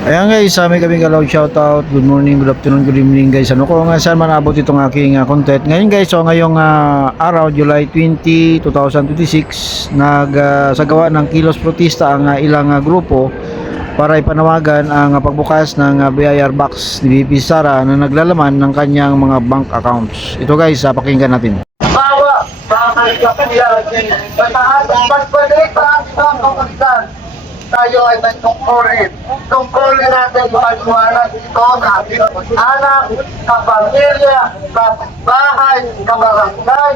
Ayan guys, sa may kaming galaw shoutout. Good morning, good afternoon, good evening guys. Ano ko nga saan man abot itong aking content. Ngayon guys, so ngayong araw, July 20, 2026, sagawa ng kilos protesta ang ilang grupo para ipanawagan ang pagbukas ng BIR box ni VP Sara na naglalaman ng kanyang mga bank accounts. Ito guys, pakinggan natin. Bawa, bakit ka pala pataas ang pagbalik sa ating mga kapagitan. Tayo ay nagtungkulin. Tungkulin natin pagkuhanan ito sa ating anak, kapamilya, kapitbahay, kabarangay,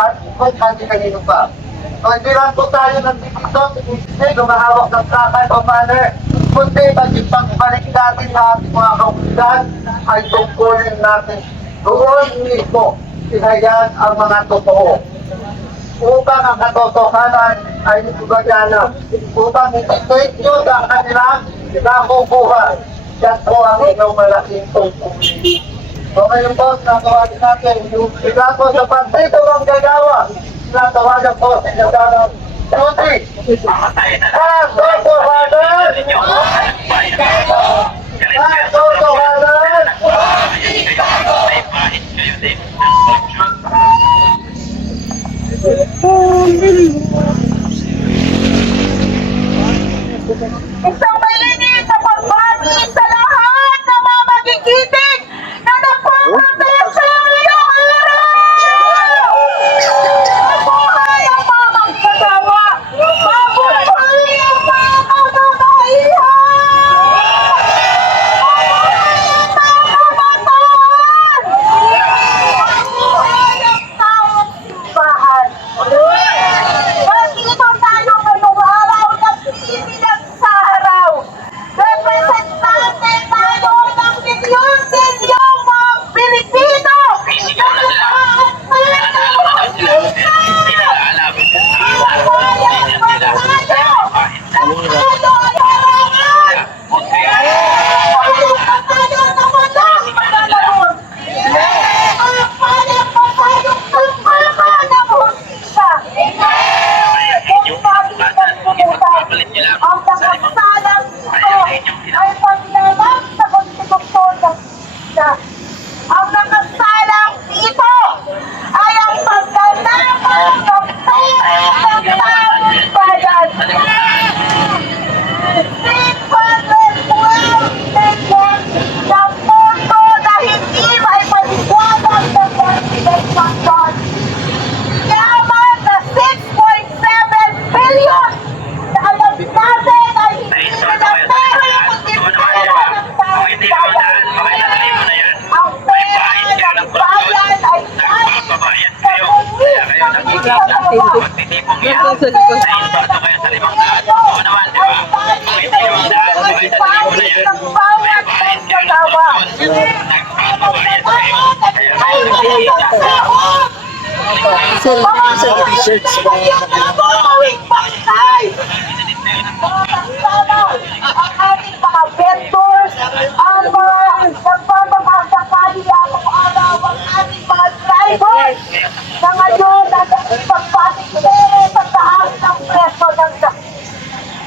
at kung kanino pa. So, hindi lang po tayo nandito, hindi gumahawak ng plakay o banner, kundi maging pagbalik natin sa ating mga kapagitan ay tungkulin natin. Doon mismo, sinayaan ang mga totoo. Upang ang katotohanan ay nagagana. Upang ito ang kanilang nakukuha. Yan po ang inyong malaking tungkulin. So ngayon po, sinatawagan natin yung sila po sa partido ng gagawa. Sinatawagan po sa gagawa. Tuti! Katotohanan! Katotohanan! Isang malinis na pagbati sa lahat ng mga magigiting na nagpaprotesta ngayong araw! Mabuhay ang mga magsasama! Mabuhay ang mga kababaihan! Mabuhay ang mga kabataan! Mabuhay ang taong simbahan! Nandito tayo ngayong araw ng pinipilang sa araw. Representante tayo ng milyon-milyong mga Pilipino na naghahanap ng pagkita. Mabuhay ang pagkano! Ano ay harangan? Ayun na tayo na walang panalabon. Ang palang patayong pagmama ng hustisya. Kung magitan pumutan, ang nakasalang ito ay paglalang sa konstitusyon ng hustisya. Ang nakasalang dito ay ang paglalamang ng pera ng taong bayan. 612 million ng pondo na hindi maipaliwanag ng organization. Yaman na 6.7 billion na alam natin ay hindi na pera kundi pera ng taong bayan. Ang pera ng bayan ay nais sa buwis ng mga kawa. Ang ating mga vendors, ang mga nagpapakasakali araw-araw, ang ating mga drivers na ngayon nagpagpatikere sa taas ng presyo ng dahil.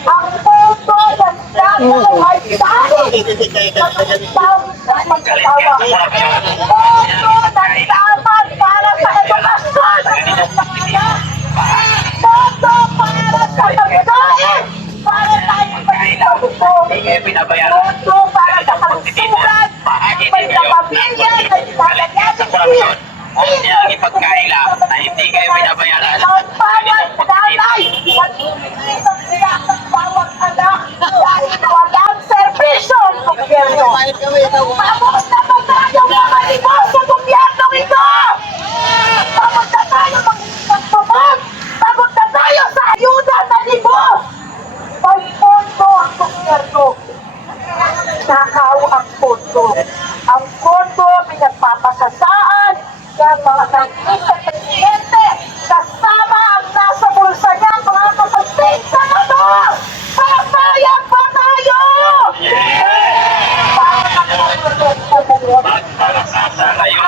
Ang puso ng dahil ay dahil sa pagtawag ng magkatawa. Puso ng dapat para sa edukasyon ng mga puso para sa pagkain, para tayo magkatawa. Puso para sa pagsulat, may kapamilya, may kapamilya, ipagkaila na hindi kayo binabayaran. ang bawat nanay, nag-iisang nila ang bawat anak dahil walang serbisyo ang gobyerno. Tapos na ba tayo mga libo sa gobyerno ito? Tapos na tayo magpapabag. Tapos na tayo sa ayuda na libo. May pondo ang gobyerno. Nakaw ang pondo. Ang pondo pinagpapasasaan ng mga nag-isang presidente kasama ang nasa bulsa niya mga kapatid sa nato. Papayag pa tayo! Magpapasasa kayo.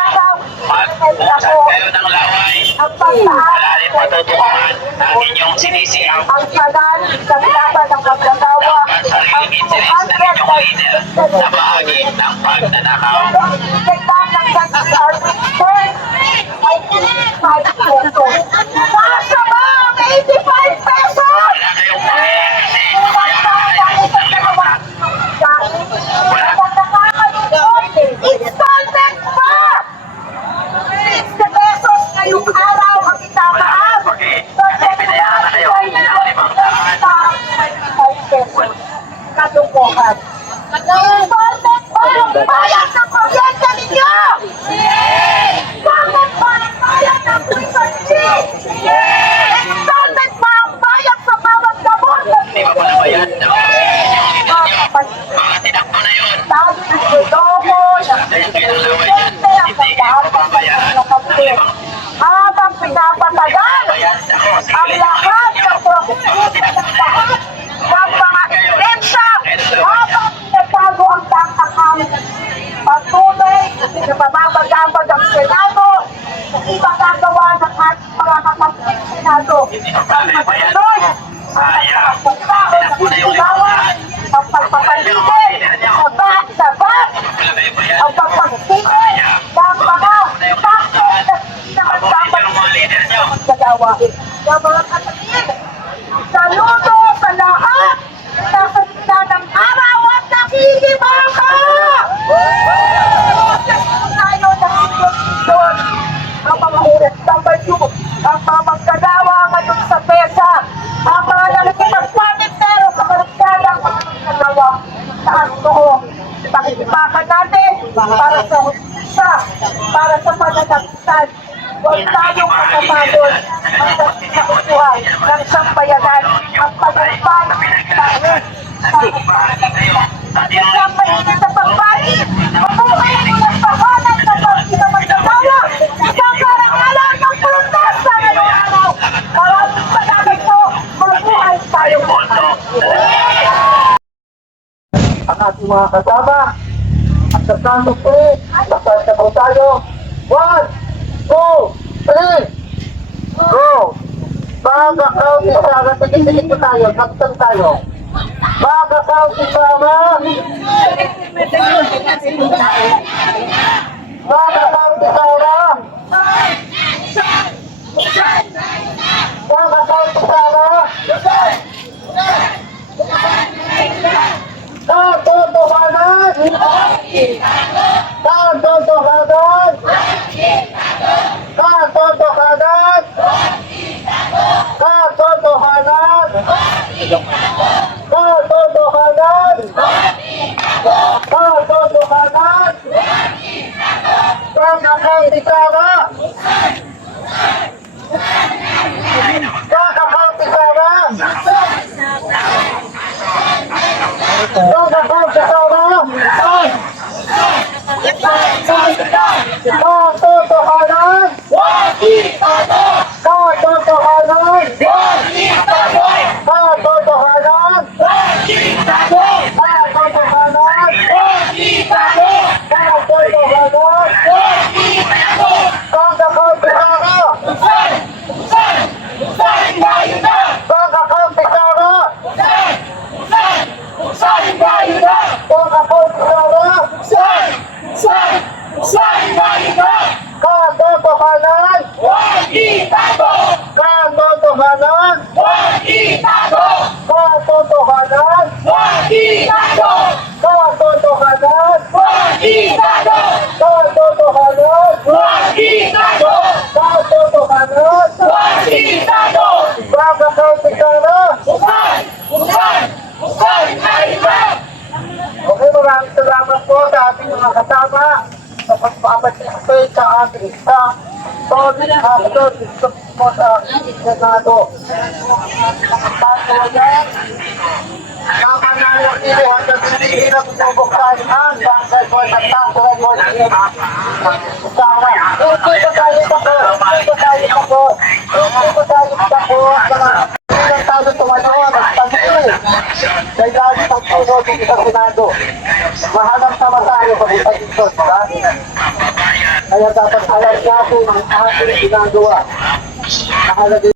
Magpapasasa kayo ng laway. Ang pagtaas Wala rin patutukan ang inyong sinisiyaw. ang sagal sa laban ng pagkatawa asawa dapat sariling incidents na ninyong leader sa bahagi ng pagnanakaw. Nasa ba ang 85 pesos? Wala kayong pamilya kasi mayaman kayo ng limakat. Installment pa! 60 pesos ngayong araw ang itataas. May binayaran na kayo ng 500. Katupohan. Installment pa ang bayan ng kuryente ninyo! Installment pa ang bayan ng tuition fee! Installment pa ang bayan sa bawat gamot! Hindi ba pala bayad ng inyong leader niyo? Mga tinakbo na yun. Sabi ng Sudomo, ng Kaya kinalaman yan. Presidente, ang Hindi kayo mababayaran ng limang habang pinapatagal ang lahat ng prosecution ng lahat ng mga ebidensya habang pinagbago ang bank account. Patuloy na mababagabag ang Senado sa ibang gagawa ng ating mga kapatid sa Senado. Hindi pa pala may bayad. Patuloy Sayang. ang Tinakbo na yung limakat. ang pagpapaligid sa bat Wala kayong bayad. ang pagpagpili ng mga bakit na naman Paborito dapat ng mga leader niyo. gagawa. Yung mga kapatid, saludo sa lahat na sa gitna ng araw at nakikibaka! Tayo nakikibaka ang mga OFW, ang mga magkagawa ngayon sa PESA, ang mga nakikipagpatintero sa kaligsadang magkagawa sa Antoho. Pakikipakan natin para sa hustisya, para sa pananagitan. Huwag tayong kapapagod ang nakukuha ng sampayanan ang pagpapay tayo. Isang mainit na pagpalit, mabuhay mo ng tahanan na pagkinamagdagawa, isang karangalan ng protesta ngayong araw. Maraming salamat po, mabuhay tayo. Ang ating mga kasama, at sa santo po, nasal na po tayo. 1, 2, 3, go! Baga County Sara, tigil-tigil po tayo, nagtang tayo. Baga County Sara, Baga County Sara, Baga County Sara, katotohanan, katotohanan, katotohanan, katotohanan, katotohanan, katotohanan, kakakautisara, kakakautisara, katotohanan, katotohanan, katotohanan, Okay, maraming salamat po sa ating mga kasama sa pagpapatisipate sa ating staff. Solid after dito po sa Senado. Patuloy, tama na yung ilo hanggang hindi na bubuksan ang bangkay ko sa taso ko. Sama, hindi ko tayo tako, hindi ko tayo tako, hindi ko tayo tako, hindi tayo tumano, nagtanggol. Kaya lagi pagtunod dito sa Senado. Mahanap sama tayo sa buta dito, diba? Kaya dapat alam natin ang ating ginagawa. Nakalagay